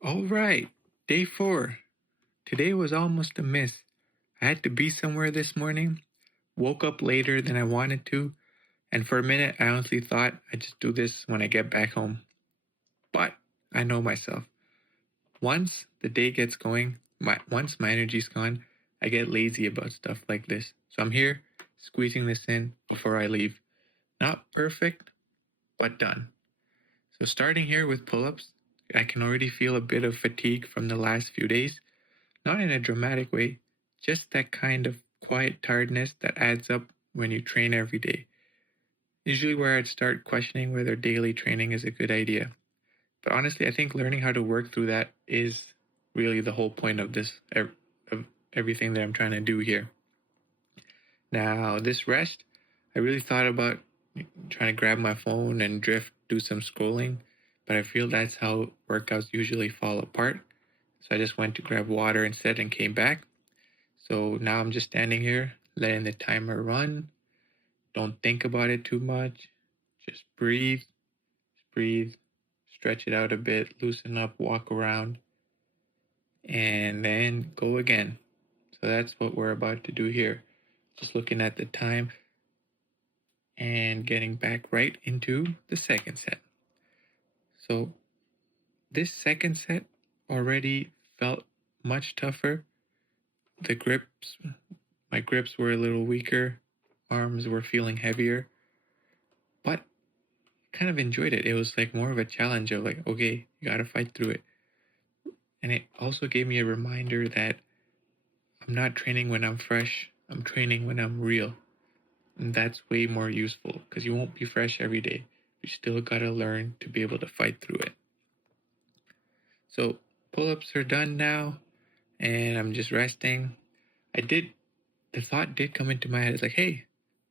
All right, day 4. Today was almost a miss. I had to be somewhere this morning, woke up later than I wanted to, and for a minute I honestly thought I'd just do this when I get back home. But I know myself. Once the day gets going, once my energy's gone, I get lazy about stuff like this. So I'm here squeezing this in before I leave. Not perfect, but done. So starting here with pull-ups, I can already feel a bit of fatigue from the last few days. Not in a dramatic way, just that kind of quiet tiredness that adds up when you train every day. Usually, where I'd start questioning whether daily training is a good idea. But honestly, I think learning how to work through that is really the whole point of of everything that I'm trying to do here. Now, this rest, I really thought about trying to grab my phone and do some scrolling, but I feel that's how workouts usually fall apart. So I just went to grab water instead and came back. So now I'm just standing here, letting the timer run. Don't think about it too much. Just breathe, stretch it out a bit, loosen up, walk around, and then go again. So that's what we're about to do here. Just looking at the time and getting back right into the second set. So this second set already felt much tougher. The grips, my grips were a little weaker, arms were feeling heavier, but kind of enjoyed it. It was like more of a challenge of like, okay, you gotta fight through it. And it also gave me a reminder that I'm not training when I'm fresh, I'm training when I'm real. And that's way more useful because you won't be fresh every day. You still gotta learn to be able to fight through it. So pull ups are done now, and I'm just resting. I did, the thought did come into my head. It's like, hey,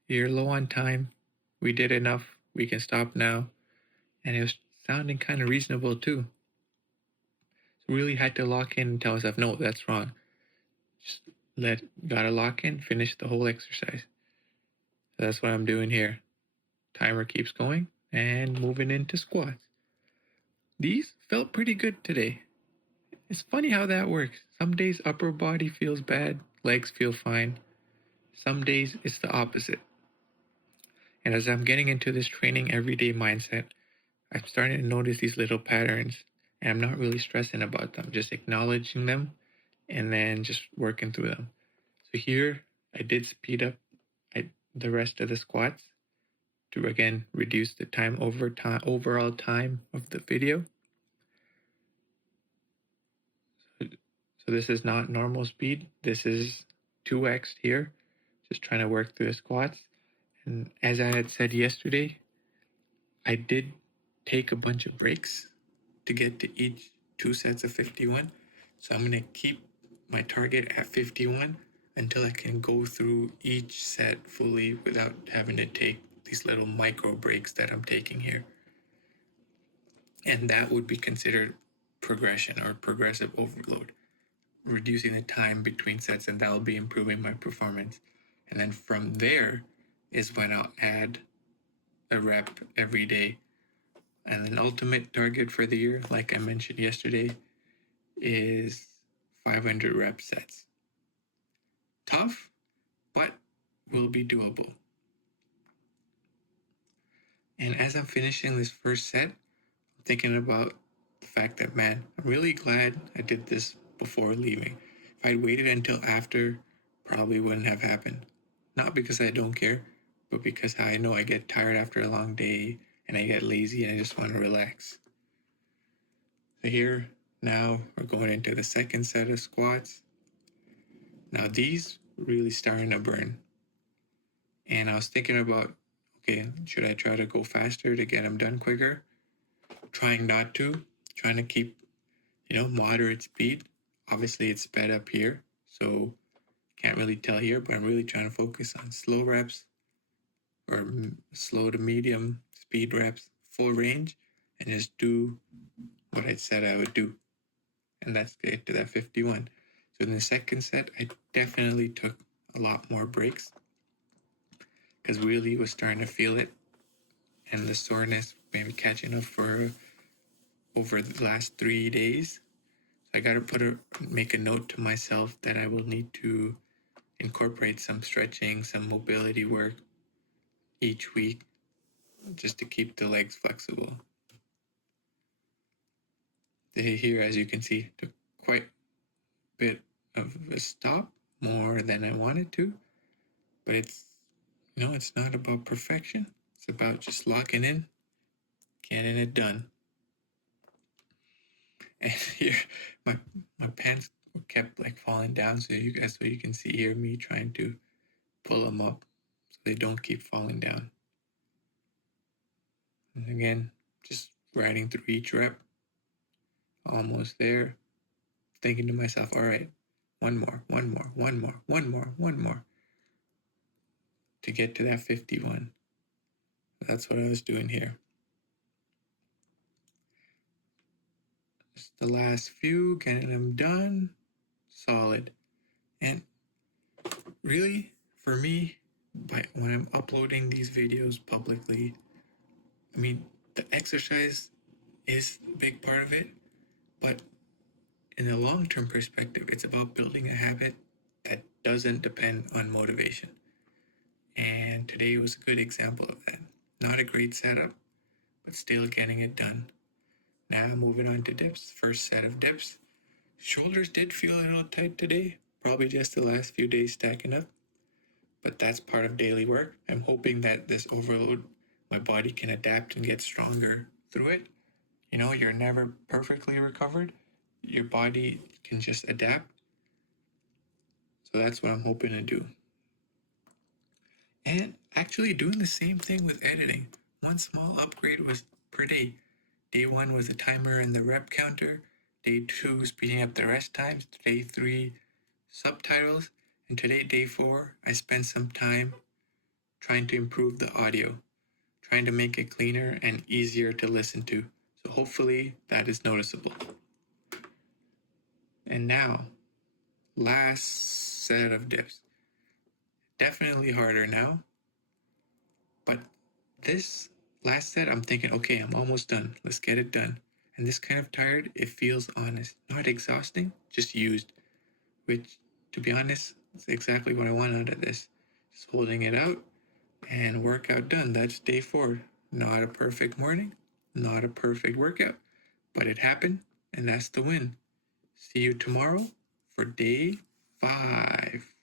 you're low on time. We did enough. We can stop now. And it was sounding kind of reasonable too. So really had to lock in and tell myself, no, that's wrong. Just gotta lock in, finish the whole exercise. So that's what I'm doing here. Timer keeps going and moving into squats. These felt pretty good today. It's funny how that works. Some days upper body feels bad, legs feel fine. Some days it's the opposite. And as I'm getting into this training everyday mindset, I'm starting to notice these little patterns and I'm not really stressing about them, just acknowledging them and then just working through them. So here I did speed up the rest of the squats to again reduce the overall time of the video. So this is not normal speed. This is 2x here, just trying to work through the squats. And as I had said yesterday, I did take a bunch of breaks to get to each 2 sets of 51. So I'm going to keep my target at 51 until I can go through each set fully without having to take these little micro breaks that I'm taking here. And that would be considered progression or progressive overload, reducing the time between sets, and that'll be improving my performance. And then from there is when I'll add a rep every day. And an ultimate target for the year, like I mentioned yesterday, is 500 rep sets. Tough, but will be doable. And as I'm finishing this first set, I'm thinking about the fact that, man, I'm really glad I did this before leaving. If I'd waited until after, probably wouldn't have happened. Not because I don't care, but because I know I get tired after a long day and I get lazy and I just want to relax. So here, now we're going into the second set of squats. Now these really starting to burn. And I was thinking about, okay, should I try to go faster to get them done quicker? Trying not to, trying to keep, moderate speed. Obviously it's sped up here, so can't really tell here, but I'm really trying to focus on slow reps or slow to medium speed reps, full range, and just do what I said I would do. And that's get to that 51. So in the second set, I definitely took a lot more breaks because really was starting to feel it, and the soreness maybe catching up for over the last 3 days. I got to make a note to myself that I will need to incorporate some stretching, some mobility work each week just to keep the legs flexible. Here, as you can see, took quite a bit of a stop, more than I wanted to, but it's not about perfection. It's about just locking in, getting it done. And here, my pants kept like falling down, so you can see here me trying to pull them up so they don't keep falling down. And again, just riding through each rep, almost there, thinking to myself, all right, one more to get to that 51. That's what I was doing here. Just the last few, getting them done, solid. And really, for me, when I'm uploading these videos publicly, I mean, the exercise is a big part of it, but in a long-term perspective, it's about building a habit that doesn't depend on motivation. And today was a good example of that. Not a great setup, but still getting it done. Now moving on to dips. First set of dips. Shoulders did feel a little tight today, probably just the last few days stacking up, but that's part of daily work. I'm hoping that this overload, my body can adapt and get stronger through it. You're never perfectly recovered. Your body can just adapt. So that's what I'm hoping to do. And actually doing the same thing with editing. One small upgrade was per day. Day 1 was the timer and the rep counter. Day 2, speeding up the rest times. Day 3, subtitles. And today, day 4, I spent some time trying to improve the audio, trying to make it cleaner and easier to listen to. So hopefully that is noticeable. And now, last set of dips. Definitely harder now, but this last set, I'm thinking, okay, I'm almost done. Let's get it done. And this kind of tired, it feels honest. Not exhausting, just used. Which, to be honest, is exactly what I want out of this. Just holding it out and workout done. That's day 4. Not a perfect morning, not a perfect workout, but it happened, and that's the win. See you tomorrow for day 5.